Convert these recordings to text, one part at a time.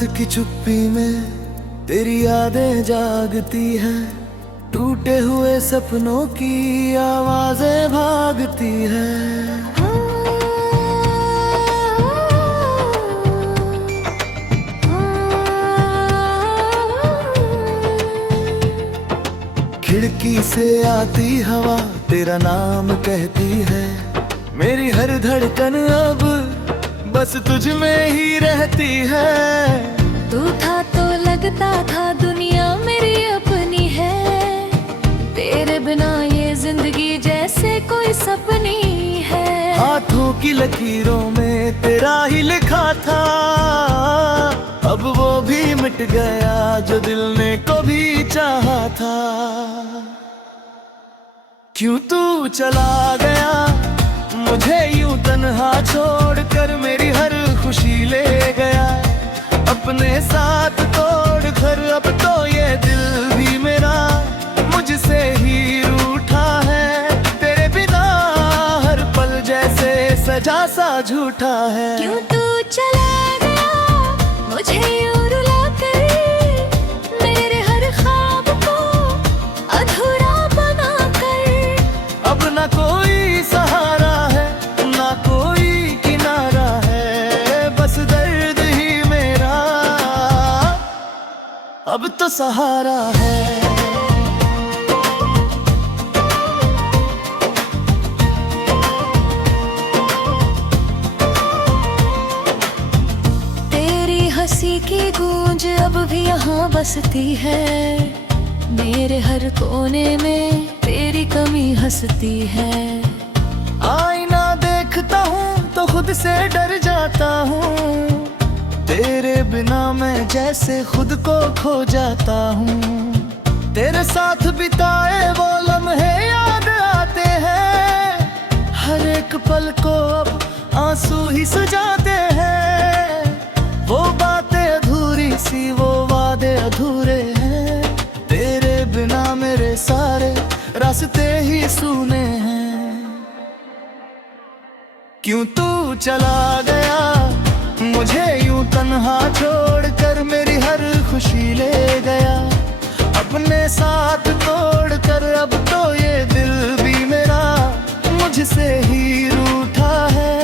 रात की चुप्पी में तेरी यादें जागती हैं, टूटे हुए सपनों की आवाजें भागती हैं। खिड़की से आती हवा तेरा नाम कहती है, मेरी हर धड़कन अब बस तुझ में ही रहती है। तू था तो लगता था दुनिया मेरी अपनी है, तेरे बिना ये जिंदगी जैसे कोई सपनी है। हाथों की लकीरों में तेरा ही लिखा था, अब वो भी मिट गया जो दिल ने कभी चाहा था। क्यों तू चला गया मुझे यूं तन्हा छोड़कर, मेरी हर खुशी ले गया अपने साथ तोड़ कर। अब तो ये दिल भी मेरा मुझसे ही रूठा है, तेरे बिना हर पल जैसे सजा सा झूठा है। क्यों तू चला गया मुझे यूं रुला कर, मेरे हर ख्वाब को अधूरा बना कर। अब ना कोई सहारा है ना कोई किनारा है, बस दर्द ही मेरा अब तो सहारा है। तेरी हंसी की गूंज अब भी यहाँ बसती है, मेरे हर कोने में तेरी कमी हंसती है। आईना देखता हूँ तो खुद से डर जाता हूँ, तेरे बिना मैं जैसे खुद को खो जाता हूँ। तेरे साथ बिताए वो लम्हे याद आते हैं, हर एक पल को अब आंसू ही सुझाते हैं। वो बातें अधूरी सी वो वादे अधूरे हैं, तेरे बिना मेरे सारे रास्ते ही सूने हैं। क्यों तू चला गया मुझे यूं तन्हा छोड़कर, मेरी हर खुशी ले गया अपने साथ तोड़कर। अब तो ये दिल भी मेरा मुझसे ही रूठा है,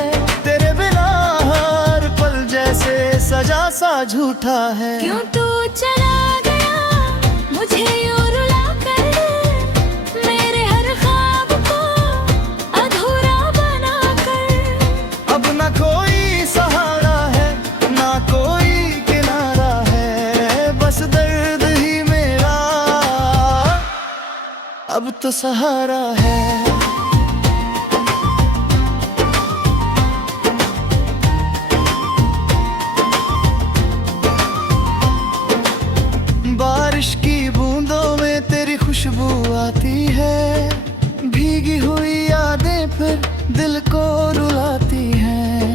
तेरे बिना हर पल जैसे सजा सा झूठा है। क्यों तू चला गया मुझे यूं रुला कर, मेरे हर ख्वाब को अधूरा बना कर। अब ना कोई सहारा है ना कोई किनारा है, बस दर्द ही मेरा अब तो सहारा है। बारिश की बूंदों में तेरी खुशबू आती है, भीगी हुई यादें फिर दिल को रुलाती हैं।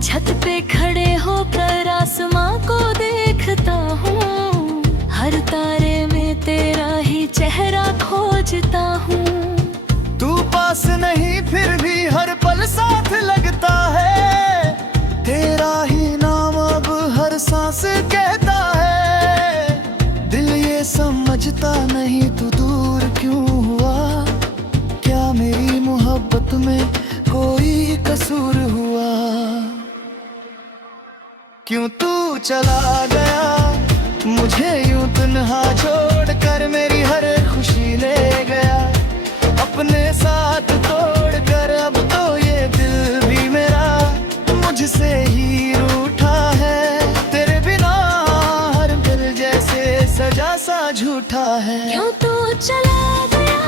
छत पे खड़े होकर आसमां को देखता हूँ, हर तारे में तेरा ही चेहरा खोजता हूँ। तू पास नहीं फिर भी हर पल साथ लगता है, तेरा ही नाम अब हर सांस कहता है। दिल ये समझता नहीं तू दूर क्यों हुआ, क्या मेरी मोहब्बत में कोई कसूर हुआ। क्यों तू चला गया मुझे यूं तन्हा छोड़कर, मेरी हर खुशी ले गया अपने साथ तोड़कर। अब तो ये दिल भी मेरा मुझसे ही रूठा है, तेरे बिना हर दिल जैसे सजा सा झूठा है। क्यों तू चला गया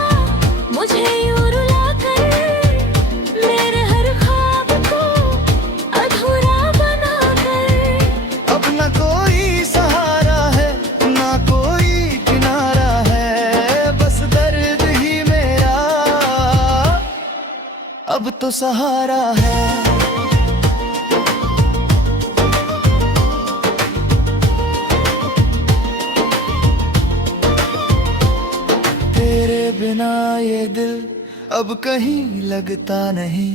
मुझे यूं रुला कर, मेरे हर ख्वाब को अधूरा बना कर। अब ना कोई सहारा है ना कोई किनारा है, बस दर्द ही मेरा अब तो सहारा है। तेरे बिना ये दिल अब कहीं लगता नहीं,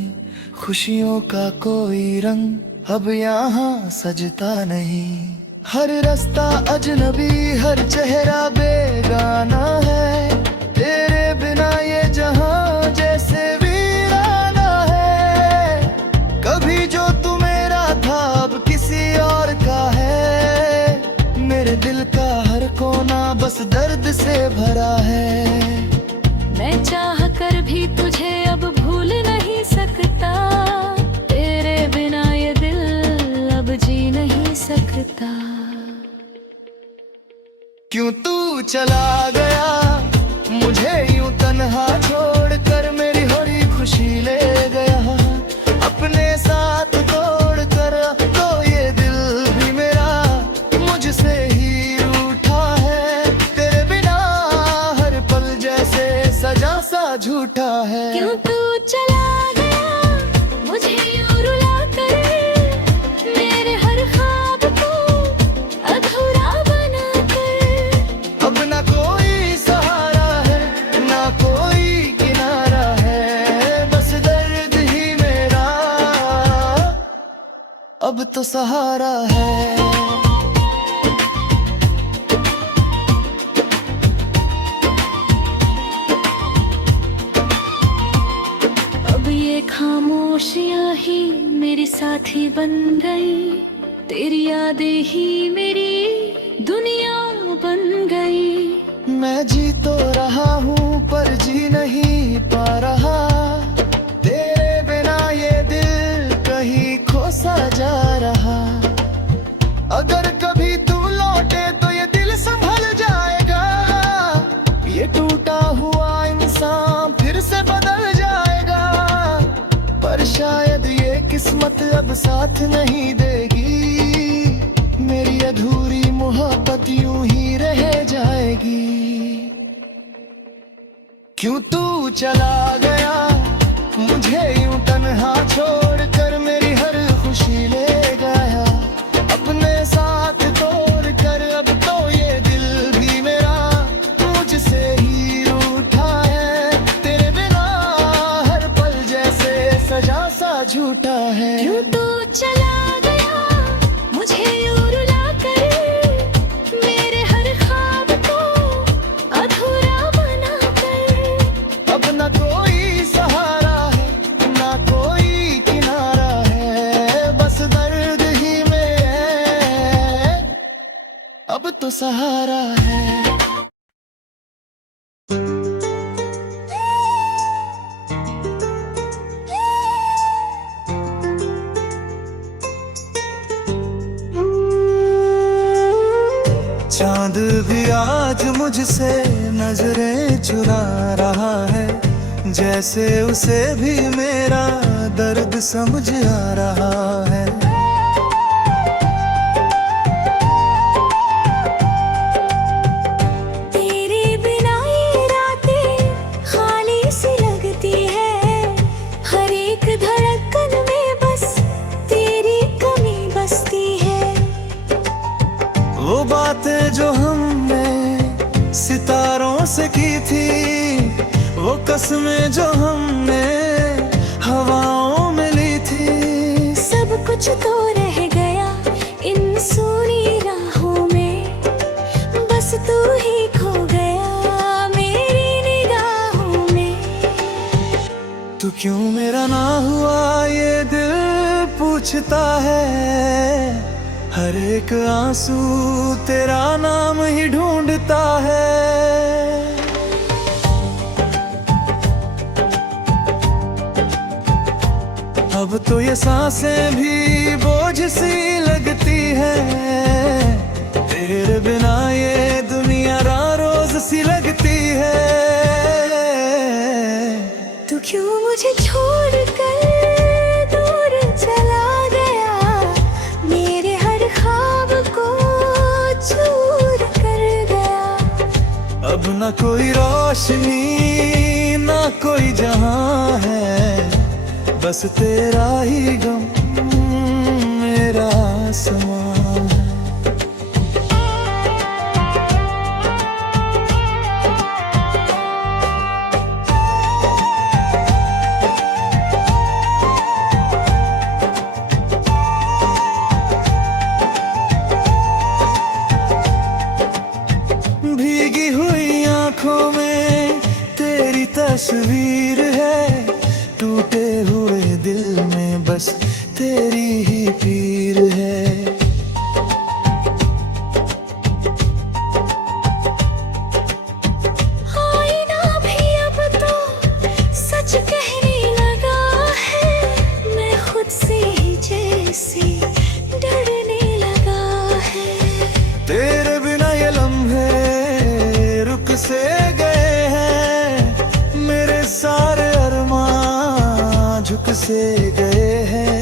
खुशियों का कोई रंग अब यहाँ सजता नहीं। हर रास्ता अजनबी, हर चेहरा बेगाना है। तेरे बिना ये जहां जैसे वीराना है। कभी जो तू मेरा था अब किसी और का है। मेरे दिल का हर कोना बस दर्द से भरा है। मैं चाह कर भी तुझे अब भूल नहीं सकता। तेरे बिना ये दिल अब जी नहीं सकता। क्यों तू चला गया मुझे यूं तन्हा छोड़कर। मेरी हरी खुशी ले गया अपने साथ तोड़कर। तो ये दिल भी मेरा मुझसे ही रूठा है। तेरे बिना हर पल जैसे सजा सा झूठा है। क्यों तू चला गया मुझे यूं रुला कर। मेरे हर ख्वाब को अधूरा बना कर। अब ना कोई सहारा है ना कोई किनारा है। बस दर्द ही मेरा अब तो सहारा है। अब ये खामोशियां ही मेरी साथी बन गई। तेरी यादें ही मेरी दुनिया बन गई। मैं जी तो रहा हूँ पर जी नहीं पा रहा। तेरे बिना ये दिल कहीं खो सा जा रहा। अगर कभी तू लौटे तो ये दिल संभल जाएगा। ये टूटा हुआ इंसान फिर से बदल जाएगा। पर शायद ये किस्मत अब साथ नहीं देगी। मेरी अधूरी मोहब्बत यूं ही रह जाएगी। क्यों तू चला गया मुझे यूं तन्हा छोड़कर। मेरी हर खुशी ले गया अपने साथ तोड़कर। अब तो ये दिल भी मेरा मुझसे ही रूठा है। तेरे बिना हर पल जैसे सजा सा झूठा है। क्यों तू चला गया मुझे यूं रुला कर। मेरे हर ख्वाब को अधूरा बना कर। अब ना कोई सहारा है ना कोई किनारा है। बस दर्द ही में है अब तो सहारा है। चांद भी आज मुझसे नजरें चुरा रहा है। जैसे उसे भी मेरा दर्द समझ आ रहा है। तेरे बिना ये रातें खाली सी लगती है। हर एक धड़कन में बस तेरी कमी बसती है। वो बातें जो हमने सितारों से की थी। वो कसमें जो हमने हवाओं में ली थी। सब कुछ तो रह गया इन सूनी राहों में। बस तू ही खो गया मेरी निगाहों में। तू क्यों मेरा ना हुआ ये दिल पूछता है। हर एक आंसू तेरा नाम ही ढूंढता है। अब तो ये सांसें भी बोझ सी लगती है। तेरे बिना ये दुनिया रोज सी लगती है। तू क्यों मुझे छोड़ कर दूर चला गया। मेरे हर ख्वाब को चूर कर गया। अब ना कोई रोशनी ना कोई जहां है। बस तेरा ही गम मेरा समान है। भीगी हुई आंखों में तेरी तस्वीर है, टूटे हुए दिल में बस तेरी ही पीर है। आईना भी अब तो सच कहने लगा है, मैं खुद से ही जैसे डरने लगा है। तेरे बिना ये लम्हे रुक से गए हैं, मेरे सारे अरमान झुक से गए हैं।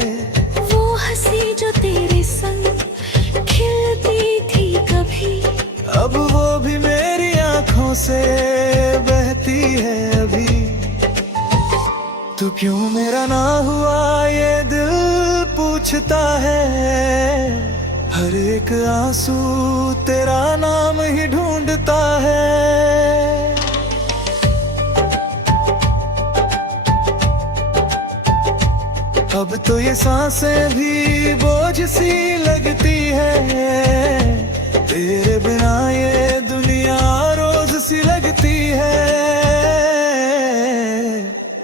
वो हंसी जो तेरे संग खिलती थी कभी, अब वो भी मेरी आंखों से बहती है अभी। तू क्यों मेरा ना हुआ ये दिल पूछता है, हर एक आंसू तेरा नाम ही ढूंढता है। अब तो ये सांसें भी बोझ सी लगती है, तेरे बिना ये दुनिया रोज सी लगती है।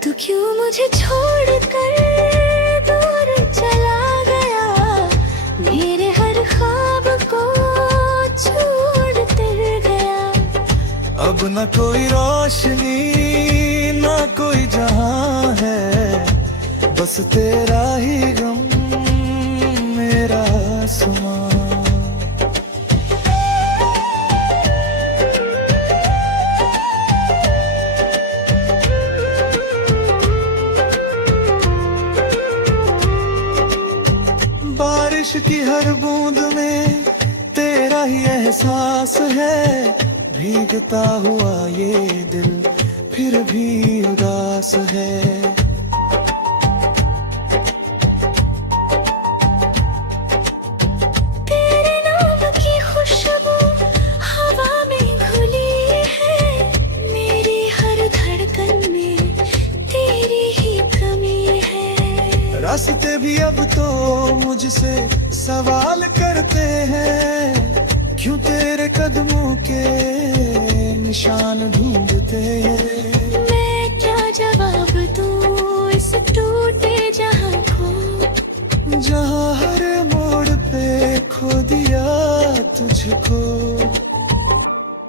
तू क्यों मुझे छोड़कर दूर चला गया, मेरे हर ख्वाब को छोड़ कर गया। अब न कोई रोशनी न कोई जहां है, बस तेरा ही गम मेरा आसमां। बारिश की हर बूंद में तेरा ही एहसास है, भीगता हुआ ये दिल फिर भी उदास है। तेरे नाम की खुशबू हवा में घुली है, मेरी हर धड़कन में तेरी ही कमी है। रास्ते भी अब तो मुझसे सवाल करते हैं, क्यों तेरे कदमों के निशान ढूंढते हैं। मैं क्या जवाब दूं इस टूटे जहां को, जहां हर मोड़ पे खो दिया तुझको।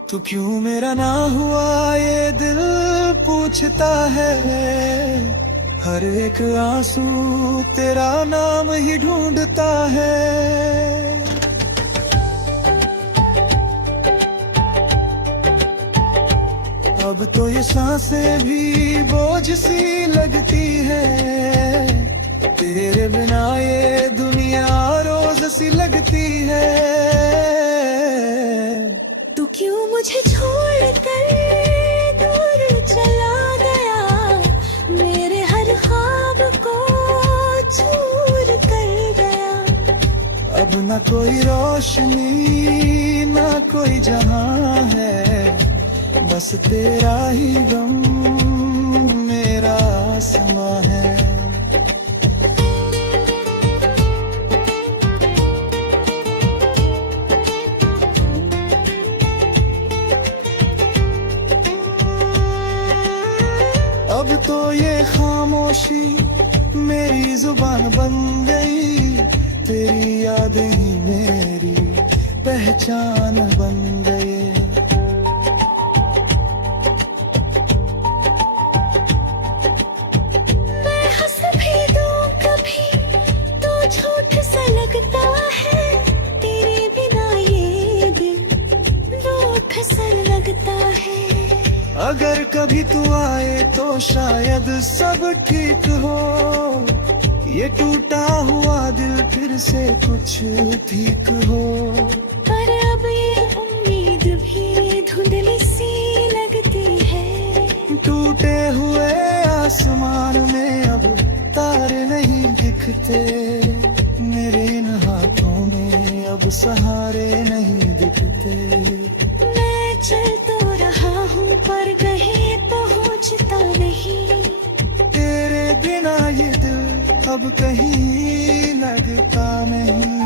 तू क्यों मेरा ना हुआ ये दिल पूछता है, हर एक आंसू तेरा नाम ही ढूंढता है। अब तो ये सांसें भी बोझ सी लगती है, तेरे बिना ये दुनिया रोज सी लगती है। तू क्यों मुझे छोड़कर दूर चला गया, मेरे हर ख्वाब को चूर कर गया। अब न कोई रोशनी न कोई जहां है, बस तेरा ही गम मेरा आसमां है। अब तो ये खामोशी मेरी जुबान बन गई, तेरी यादें ही मेरी पहचान बन गई। अगर कभी तू आए तो शायद सब ठीक हो, ये टूटा हुआ दिल फिर से कुछ ठीक हो। पर अब ये उम्मीद भी धुंधली सी लगती है, टूटे हुए आसमान में अब तारे नहीं दिखते, मेरे इन हाथों में अब सहारे नहीं दिखते। मैं चल तो रहा हूँ पर कहीं पहुँचता नहीं, तेरे बिना ये दिल अब कहीं लगता नहीं।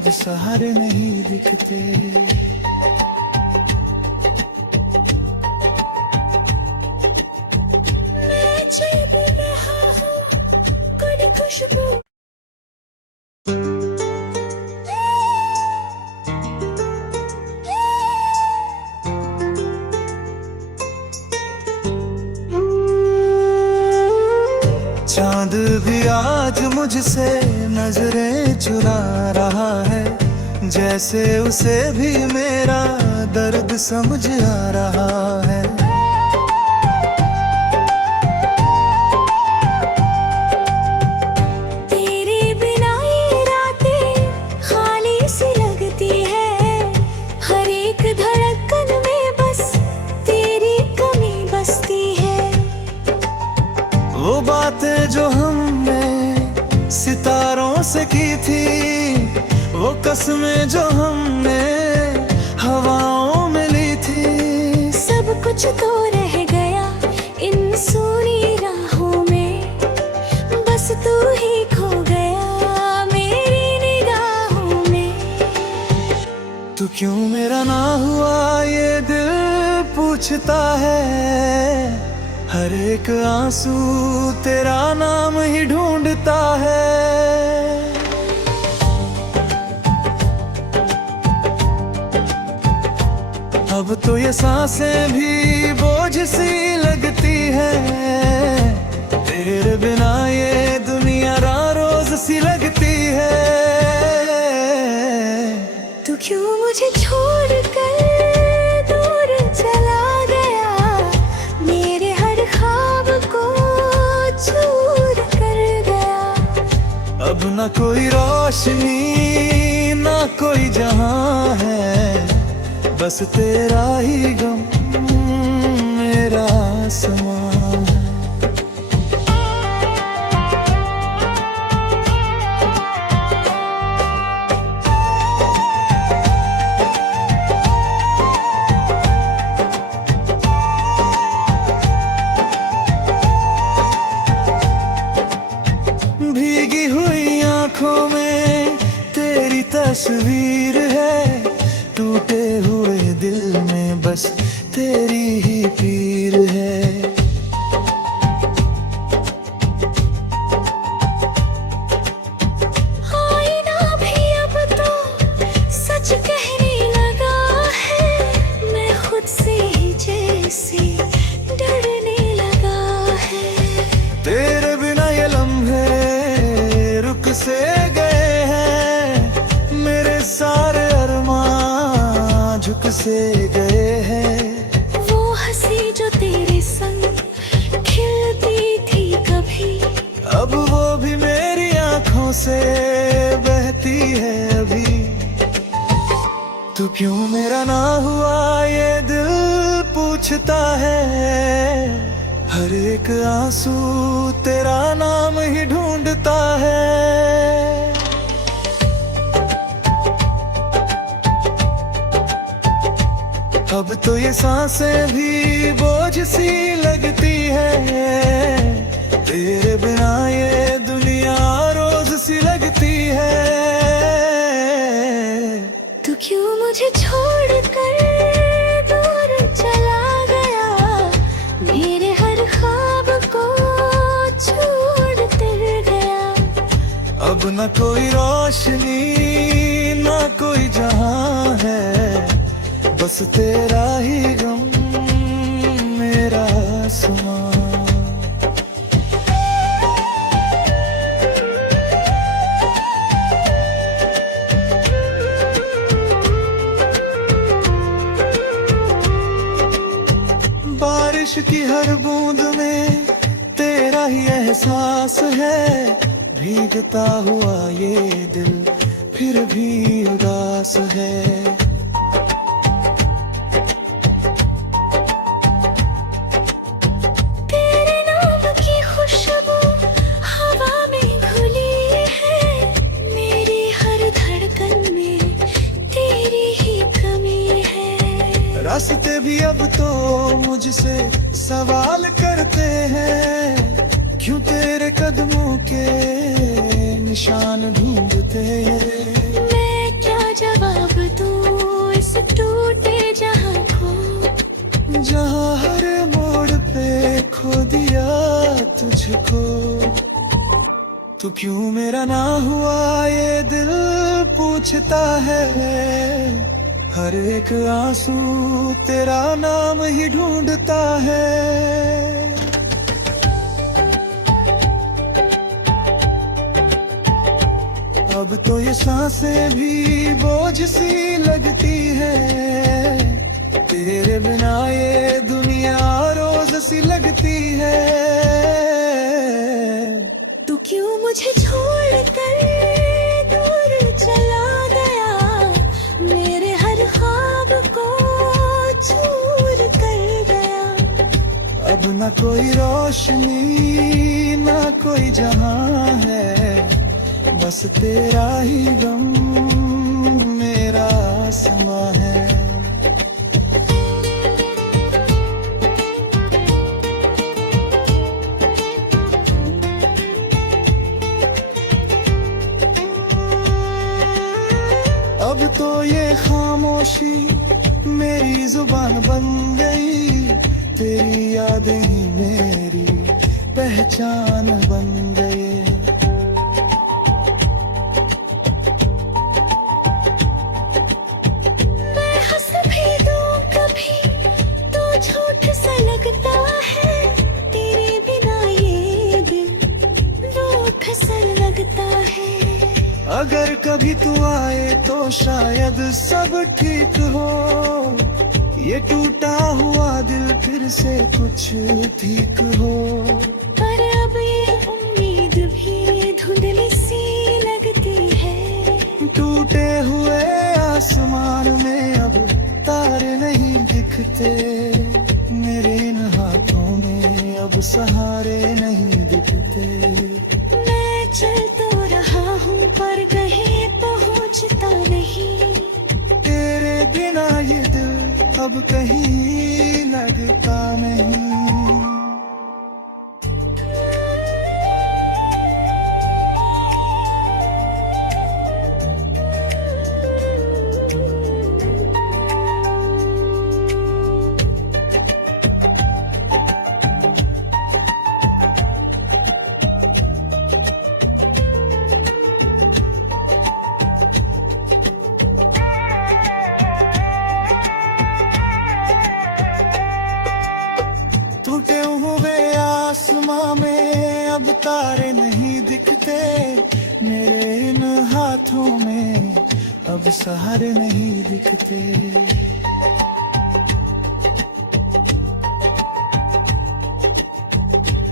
अब सहारे नहीं दिखते। मैं चल रहा हूँ कोई खुशबू। चांद भी आज मुझसे नजरें चुरा रहा है, जैसे उसे भी मेरा दर्द समझ आ रहा है। तेरे बिना ये रातें खाली सी लगती है, हर एक धड़कन में बस तेरी कमी बसती है। वो बातें जो हमने सितारों से की थी, वो कसमें जो हमने हवाओं में ली थी, सब कुछ तो रह गया इन सूनी राहों में, बस तू ही खो गया मेरी निगाहों में। तू क्यों मेरा ना हुआ ये दिल पूछता है, हर एक आंसू तेरा नाम ही ढूंढता है। अब तो ये सांसें भी बोझ सी लगती है, तेरे बिना ये दुनिया रोज सी लगती है। तू क्यों मुझे छोड़ कर दूर चला गया, मेरे हर ख्वाब को चूर कर गया। अब ना कोई रोशनी ना कोई जहां है, बस तेरा ही गम मेरा समान है। भीगी हुई आंखों में तेरी तस्वीर है, टूटे हुए दिल में बस तेरी ही पीर है। आईना भी अब तो सच कहने लगा है, मैं खुद से ही जैसे डरने लगा है। तेरे बिना ये लम्हे रुक से गए हैं, मेरे सारे अरमान झुक से गए हैं। वो हंसी जो तेरे संग खिलती थी कभी, अब वो भी मेरी आंखों से बहती है अभी। तू क्यों मेरा ना हुआ ये दिल पूछता है, हर एक आंसू तेरा नाम ही ढूंढता है। अब तो ये सांसें भी बोझ सी लगती है, तेरे बिना ये दुनिया रोज सी लगती है। तू क्यों मुझे छोड़ कर दूर चला गया, मेरे हर ख्वाब को छोड़ कर गया। अब न कोई रोशनी ना कोई जहां है, बस तेरा ही गम मेरा समान। बारिश की हर बूंद में तेरा ही एहसास है, भीगता हुआ ये दिल फिर भी उदास है। तेरे नाम की खुशबू हवा में घुली है, मेरी हर धड़कन में तेरी ही कमी है। रास्ते भी अब तो मुझसे सवाल करते हैं, क्यों तेरे कदमों के निशान ढूंढते हैं। मैं तुझको। तू क्यों मेरा ना हुआ ये दिल पूछता है, हर एक आंसू तेरा नाम ही ढूंढता है। अब तो ये सांसें भी बोझ सी लगती है, तेरे बिना ये दुनिया रोज सी लगती है। तू क्यों मुझे छोड़ कर दूर चला गया, मेरे हर ख्वाब को चूर कर गया। अब ना कोई रोशनी ना कोई जहां है, बस तेरा ही गम मेरा आसमां है। अब तो ये खामोशी मेरी जुबान बन गई, तेरी यादें ही मेरी पहचान बन गई। अगर कभी तू आए तो शायद सब ठीक हो, ये टूटा हुआ दिल फिर से कुछ ठीक हो। पर अब ये उम्मीद भी धुंधली सी लगती है, टूटे हुए आसमान में अब तारे नहीं दिखते, मेरे इन हाथों में अब सहारे नहीं दिखते। मैं चल तो रहा हूँ पर कहीं पहुँचता नहीं, तेरे बिना ये दिल अब कहीं लगता नहीं। टूटे हुए आसमां में अब तारे नहीं दिखते, मेरे इन हाथों में अब सहारे नहीं दिखते।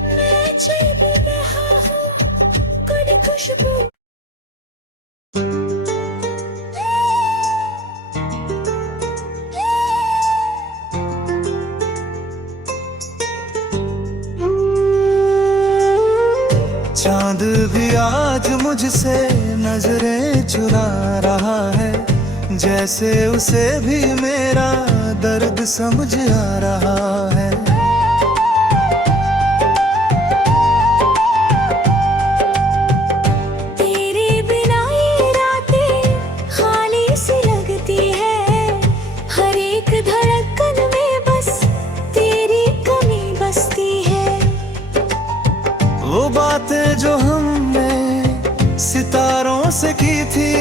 मैं चल रहा हूँ कोई खुशबू। चांद भी आज मुझसे नजरें चुरा रहा है, जैसे उसे भी मेरा दर्द समझ आ रहा है। तेरे बिना ये रातें खाली सी लगती है, हर एक धड़कन में बस तेरी कमी बसती है। वो बातें जो हमने सितारों से की थी,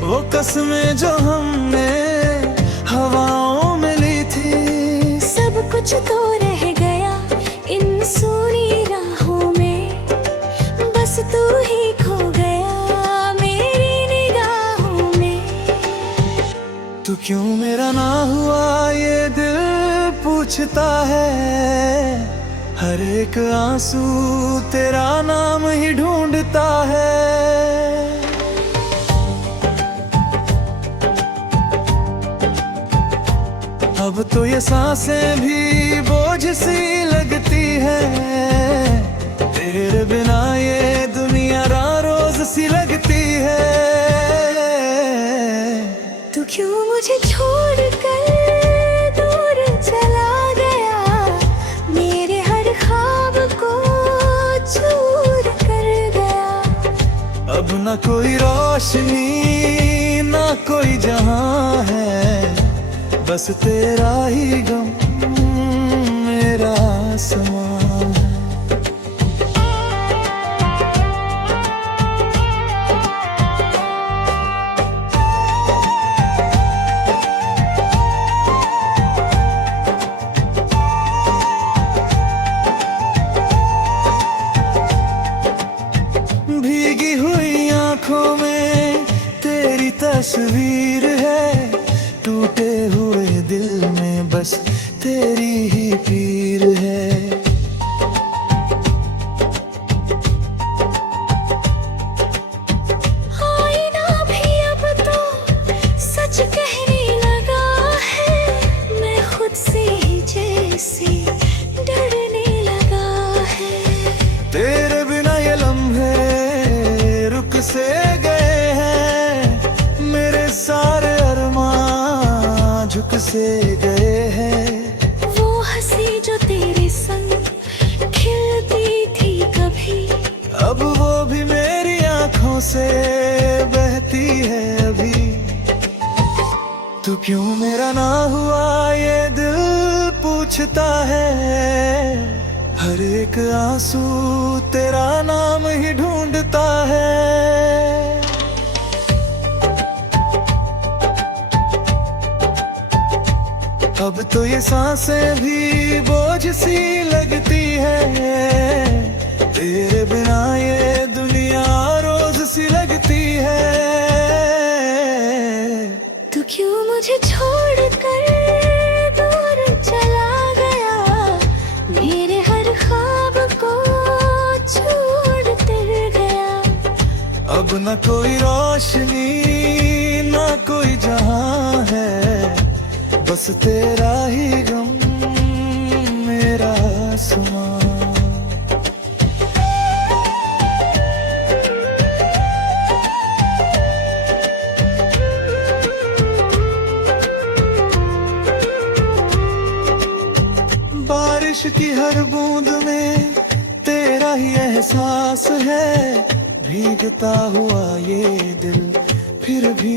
वो कसमें जो हमने हवाओं में ली थी, सब कुछ तो रह गया इन सूनी राहों में, बस तू ही खो गया मेरी निगाहों में। तू क्यों मेरा ना हुआ ये दिल पूछता है, हर एक आंसू तेरा नाम ही ढूंढता है। अब तो ये सांसें भी बोझ सी लगती है, तेरे बिना ये दुनिया रोज सी लगती है। तू क्यों मुझे छोड़ कर दूर चला गया, मेरे हर ख्वाब को चूर कर गया। अब ना कोई रोशनी ना कोई जहां है, बस तेरा ही गम मेरा आसमां है। तस्वीर है, टूटे हुए दिल में बस तेरी ही पीर है। आईना भी अब तो सच कहने लगा है, मैं खुद से ही जैसे डरने लगा है। तेरे बिना ये लम्हे रुक से गए हैं, मेरे सारे अरमान झुक से गए हैं। वो हंसी जो तेरे संग खिलती थी कभी, अब वो भी मेरी आंखों से बहती है अभी। तू क्यों मेरा ना हुआ ये दिल पूछता है, हर एक आंसू तेरा नाम ही ढूंढता है। अब तो ये सांसें भी बोझ सी लगती है, तेरे बिना ये दुनिया रोज सी लगती है। तू क्यों मुझे छोड़कर दूर चला गया, मेरे हर ख्वाब को छोड़ कर गया। अब न कोई रोशनी न कोई जहां है, बस तेरा ही गम मेरा आसमां। बारिश की हर बूंद में तेरा ही एहसास है, भीगता हुआ ये दिल फिर भी